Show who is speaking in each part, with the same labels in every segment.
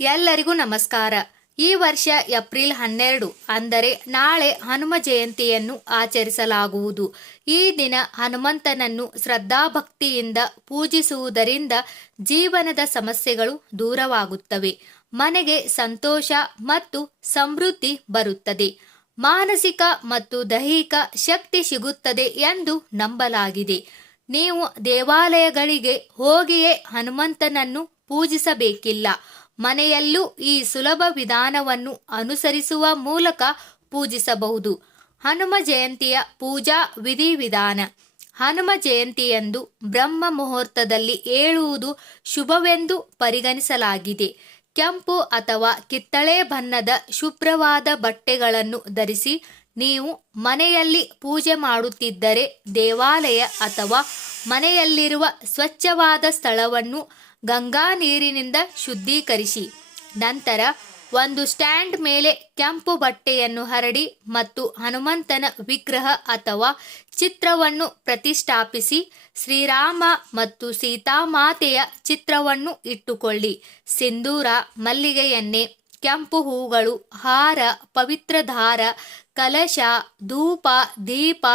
Speaker 1: ಎಲ್ಲರಿಗೂ ನಮಸ್ಕಾರ. ಈ ವರ್ಷ ಏಪ್ರಿಲ್ ಹನ್ನೆರಡು ಅಂದರೆ ನಾಳೆ ಹನುಮ ಜಯಂತಿಯನ್ನು ಆಚರಿಸಲಾಗುವುದು. ಈ ದಿನ ಹನುಮಂತನನ್ನು ಶ್ರದ್ಧಾಭಕ್ತಿಯಿಂದ ಪೂಜಿಸುವುದರಿಂದ ಜೀವನದ ಸಮಸ್ಯೆಗಳು ದೂರವಾಗುತ್ತವೆ. ಮನೆಗೆ ಸಂತೋಷ ಮತ್ತು ಸಮೃದ್ಧಿ ಬರುತ್ತದೆ. ಮಾನಸಿಕ ಮತ್ತು ದೈಹಿಕ ಶಕ್ತಿ ಸಿಗುತ್ತದೆ ಎಂದು ನಂಬಲಾಗಿದೆ. ನೀವು ದೇವಾಲಯಗಳಿಗೆ ಹೋಗಿಯೇ ಹನುಮಂತನನ್ನು ಪೂಜಿಸಬೇಕಿಲ್ಲ. ಮನೆಯಲ್ಲೂ ಈ ಸುಲಭ ವಿಧಾನವನ್ನು ಅನುಸರಿಸುವ ಮೂಲಕ ಪೂಜಿಸಬಹುದು. ಹನುಮ ಜಯಂತಿಯ ಪೂಜಾ ವಿಧಿವಿಧಾನ ಹನುಮ ಜಯಂತಿಯಂದು ಬ್ರಹ್ಮ ಮುಹೂರ್ತದಲ್ಲಿ ಏಳುವುದು ಶುಭವೆಂದು ಪರಿಗಣಿಸಲಾಗಿದೆ. ಕೆಂಪು ಅಥವಾ ಕಿತ್ತಳೆ ಬಣ್ಣದ ಶುಭ್ರವಾದ ಬಟ್ಟೆಗಳನ್ನು ಧರಿಸಿ ನೀವು ಮನೆಯಲ್ಲಿ ಪೂಜೆ ಮಾಡುತ್ತಿದ್ದರೆ ದೇವಾಲಯ ಅಥವಾ ಮನೆಯಲ್ಲಿರುವ ಸ್ವಚ್ಛವಾದ ಸ್ಥಳವನ್ನು ಗಂಗಾ ನೀರಿನಿಂದ ಶುದ್ಧೀಕರಿಸಿ. ನಂತರ ಒಂದು ಸ್ಟ್ಯಾಂಡ್ ಮೇಲೆ ಕೆಂಪು ಬಟ್ಟೆಯನ್ನು ಹರಡಿ ಮತ್ತು ಹನುಮಂತನ ವಿಗ್ರಹ ಅಥವಾ ಚಿತ್ರವನ್ನು ಪ್ರತಿಷ್ಠಾಪಿಸಿ ಶ್ರೀರಾಮ ಮತ್ತು ಸೀತಾಮಾತೆಯ ಚಿತ್ರವನ್ನು ಇಟ್ಟುಕೊಳ್ಳಿ. ಸಿಂಧೂರ ಮಲ್ಲಿಗೆಯನ್ನೇ, ಕೆಂಪು ಹೂಗಳು, ಹಾರ, ಪವಿತ್ರ ದಾರ ಕಲಶ, ಧೂಪ, ದೀಪ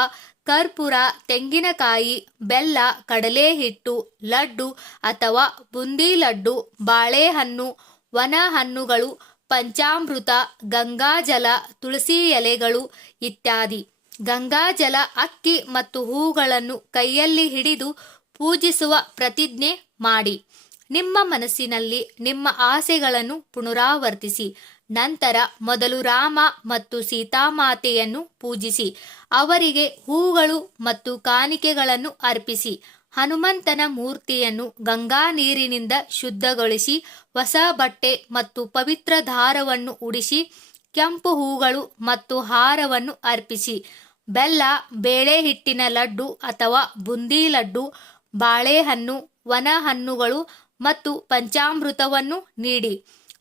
Speaker 1: ಕರ್ಪೂರ, ತೆಂಗಿನಕಾಯಿ, ಬೆಲ್ಲ ಕಡಲೆ ಹಿಟ್ಟು ಲಡ್ಡು ಅಥವಾ ಬುಂದಿ ಲಡ್ಡು ಬಾಳೆಹಣ್ಣು ವನ ಹಣ್ಣುಗಳು ಪಂಚಾಮೃತ, ಗಂಗಾಜಲ, ತುಳಸಿ ಎಲೆಗಳು ಇತ್ಯಾದಿ. ಗಂಗಾಜಲ ಅಕ್ಕಿ ಮತ್ತು ಹೂಗಳನ್ನು ಕೈಯಲ್ಲಿ ಹಿಡಿದು ಪೂಜಿಸುವ ಪ್ರತಿಜ್ಞೆ ಮಾಡಿ. ನಿಮ್ಮ ಮನಸ್ಸಿನಲ್ಲಿ ನಿಮ್ಮ ಆಸೆಗಳನ್ನು ಪುನರಾವರ್ತಿಸಿ. ನಂತರ ಮೊದಲು ರಾಮ ಮತ್ತು ಸೀತಾಮಾತೆಯನ್ನು ಪೂಜಿಸಿ, ಅವರಿಗೆ ಹೂಗಳು ಮತ್ತು ಕಾಣಿಕೆಗಳನ್ನು ಅರ್ಪಿಸಿ, ಹನುಮಂತನ ಮೂರ್ತಿಯನ್ನು ಗಂಗಾ ನೀರಿನಿಂದ ಶುದ್ಧಗೊಳಿಸಿ, ಹೊಸ ಬಟ್ಟೆ ಮತ್ತು ಪವಿತ್ರ ದಾರವನ್ನು ಉಡಿಸಿ, ಕೆಂಪು ಹೂಗಳು ಮತ್ತು ಹಾರವನ್ನು ಅರ್ಪಿಸಿ, ಬೆಲ್ಲ ಬೇಳೆ ಹಿಟ್ಟಿನ ಲಡ್ಡು ಅಥವಾ ಬುಂದಿ ಲಡ್ಡು, ಬಾಳೆಹಣ್ಣು ವನ ಹಣ್ಣುಗಳು ಮತ್ತು ಪಂಚಾಮೃತವನ್ನು ನೀಡಿ.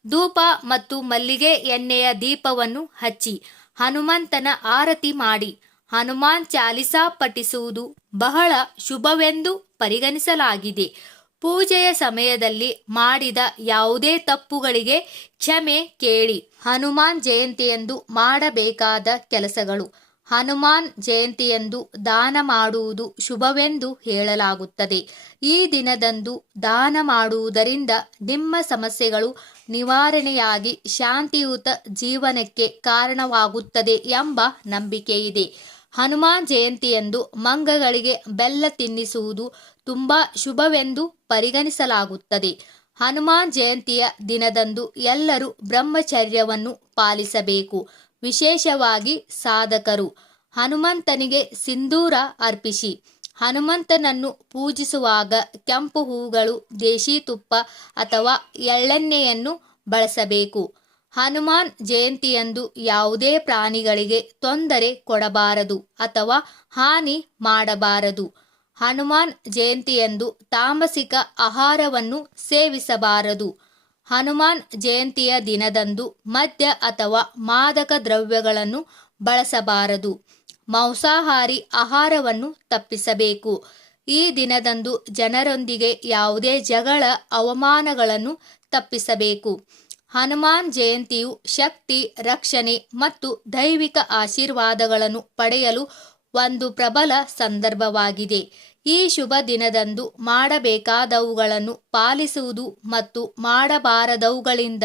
Speaker 1: ಧೂಪ ಮತ್ತು ಮಲ್ಲಿಗೆ ಎಣ್ಣೆಯ ದೀಪವನ್ನು ಹಚ್ಚಿ, ಹನುಮಂತನ ಆರತಿ ಮಾಡಿ, ಹನುಮಾನ್ ಚಾಲಿಸಾ ಪಠಿಸುವುದು ಬಹಳ ಶುಭವೆಂದು ಪರಿಗಣಿಸಲಾಗಿದೆ. ಪೂಜೆಯ ಸಮಯದಲ್ಲಿ ಮಾಡಿದ ಯಾವುದೇ ತಪ್ಪುಗಳಿಗೆ ಕ್ಷಮೆ ಕೇಳಿ ಹನುಮಾನ್ ಜಯಂತಿಯಂದು ಮಾಡಬೇಕಾದ ಕೆಲಸಗಳು. ಹನುಮಾನ್ ಜಯಂತಿಯಂದು ದಾನ ಮಾಡುವುದು ಶುಭವೆಂದು ಹೇಳಲಾಗುತ್ತದೆ. ಈ ದಿನದಂದು ದಾನ ಮಾಡುವುದರಿಂದ ನಿಮ್ಮ ಸಮಸ್ಯೆಗಳು ನಿವಾರಣೆಯಾಗಿ ಶಾಂತಿಯುತ ಜೀವನಕ್ಕೆ ಕಾರಣವಾಗುತ್ತದೆ ಎಂಬ ನಂಬಿಕೆ ಇದೆ ಹನುಮಾನ್ ಜಯಂತಿಯಂದು ಮಂಗಗಳಿಗೆ ಬೆಲ್ಲ ತಿನ್ನಿಸುವುದು ತುಂಬಾ ಶುಭವೆಂದು ಪರಿಗಣಿಸಲಾಗುತ್ತದೆ. ಹನುಮಾನ್ ಜಯಂತಿಯ ದಿನದಂದು ಎಲ್ಲರೂ ಬ್ರಹ್ಮಚರ್ಯವನ್ನು ಪಾಲಿಸಬೇಕು. ವಿಶೇಷವಾಗಿ ಸಾಧಕರು. ಹನುಮಂತನಿಗೆ ಸಿಂಧೂರ ಅರ್ಪಿಸಿ. ಹನುಮಂತನನ್ನು ಪೂಜಿಸುವಾಗ ಕೆಂಪು ಹೂಗಳು, ದೇಶಿ ತುಪ್ಪ ಅಥವಾ ಎಳ್ಳೆಣ್ಣೆಯನ್ನು ಬಳಸಬೇಕು. ಹನುಮಾನ್ ಜಯಂತಿಯಂದು ಯಾವುದೇ ಪ್ರಾಣಿಗಳಿಗೆ ತೊಂದರೆ ಕೊಡಬಾರದು ಅಥವಾ ಹಾನಿ ಮಾಡಬಾರದು. ಹನುಮಾನ್ ಜಯಂತಿಯಂದು ತಾಮಸಿಕ ಆಹಾರವನ್ನು ಸೇವಿಸಬಾರದು. ಹನುಮಾನ್ ಜಯಂತಿಯ ದಿನದಂದು ಮದ್ಯ ಅಥವಾ ಮಾದಕ ದ್ರವ್ಯಗಳನ್ನು ಬಳಸಬಾರದು. ಮಾಂಸಾಹಾರಿ ಆಹಾರವನ್ನು ತಪ್ಪಿಸಬೇಕು. ಈ ದಿನದಂದು ಜನರೊಂದಿಗೆ ಯಾವುದೇ ಜಗಳ, ಅವಮಾನಗಳನ್ನು ತಪ್ಪಿಸಬೇಕು. ಹನುಮಾನ್ ಜಯಂತಿಯು ಶಕ್ತಿ, ರಕ್ಷಣೆ ಮತ್ತು ದೈವಿಕ ಆಶೀರ್ವಾದಗಳನ್ನು ಪಡೆಯಲು ಒಂದು ಪ್ರಬಲ ಸಂದರ್ಭವಾಗಿದೆ. ಈ ಶುಭ ದಿನದಂದು ಮಾಡಬೇಕಾದವುಗಳನ್ನು ಪಾಲಿಸುವುದು ಮತ್ತು ಮಾಡಬಾರದವುಗಳಿಂದ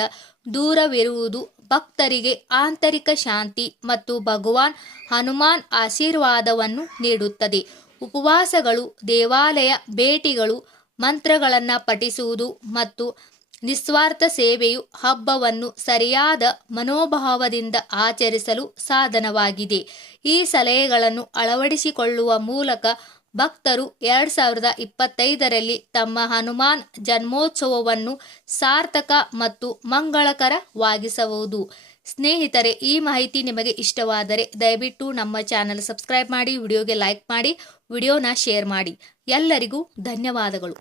Speaker 1: ದೂರವಿರುವುದು ಭಕ್ತರಿಗೆ ಆಂತರಿಕ ಶಾಂತಿ ಮತ್ತು ಭಗವಾನ್ ಹನುಮಾನ್ ಆಶೀರ್ವಾದವನ್ನು ನೀಡುತ್ತದೆ. ಉಪವಾಸಗಳು, ದೇವಾಲಯ ಭೇಟಿಗಳು, ಮಂತ್ರಗಳನ್ನು ಪಠಿಸುವುದು ಮತ್ತು ನಿಸ್ವಾರ್ಥ ಸೇವೆಯು ಹಬ್ಬವನ್ನು ಸರಿಯಾದ ಮನೋಭಾವದಿಂದ ಆಚರಿಸಲು ಸಾಧನವಾಗಿದೆ. ಈ ಸಲಹೆಗಳನ್ನು ಅಳವಡಿಸಿಕೊಳ್ಳುವ ಮೂಲಕ ಭಕ್ತರು ಎರಡ್ ಸಾವಿರದ ಇಪ್ಪತ್ತೈದರಲ್ಲಿ ತಮ್ಮ ಹನುಮಾನ್ ಜನ್ಮೋತ್ಸವವನ್ನು ಸಾರ್ಥಕ ಮತ್ತು ಮಂಗಳಕರವಾಗಿಸಬಹುದು. ಸ್ನೇಹಿತರೆ, ಈ ಮಾಹಿತಿ ನಿಮಗೆ ಇಷ್ಟವಾದರೆ ದಯವಿಟ್ಟು ನಮ್ಮ ಚಾನಲ್ ಸಬ್ಸ್ಕ್ರೈಬ್ ಮಾಡಿ, ವಿಡಿಯೋಗೆ ಲೈಕ್ ಮಾಡಿ, ವಿಡಿಯೋನ ಶೇರ್ ಮಾಡಿ. ಎಲ್ಲರಿಗೂ ಧನ್ಯವಾದಗಳು.